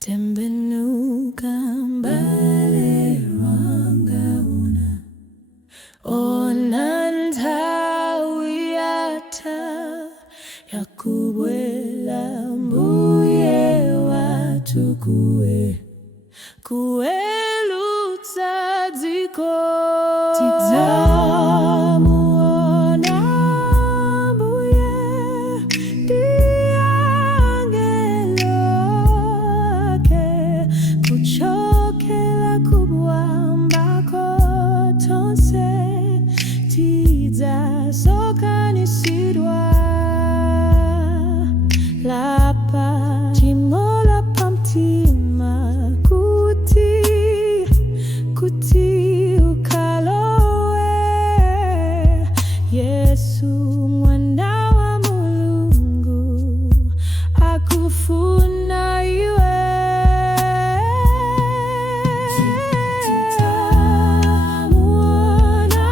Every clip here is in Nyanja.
Tembenuka mbale wangauna, ona ntawi yata yakubwela mbuye watu kuelutsa dziko. Tidzamuona mbuye ndi angelo ake, kuchokera kumwambako tonse tidzasonkhanitsidwa. Lapa timola pamtima kuti ukalowe. Yesu mwana wa Mulungu akufuna iwe. Tidzamuona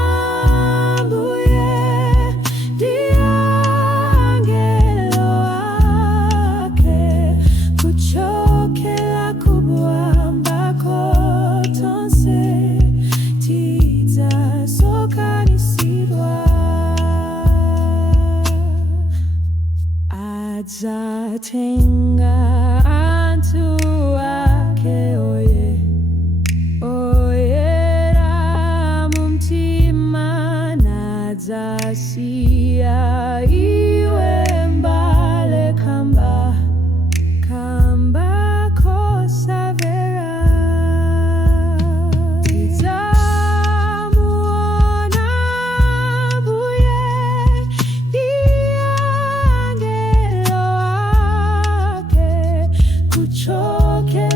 mbuye ndi angelo ake, kuchokera kumwambako tonse tidzasonkhanitsidwa. Adzatenga anthu ake oyera mu mtima, nadzasiya iwe mbale kamba kosamvera. Tidzamuona mbuye ndi angelo ake, kuchokera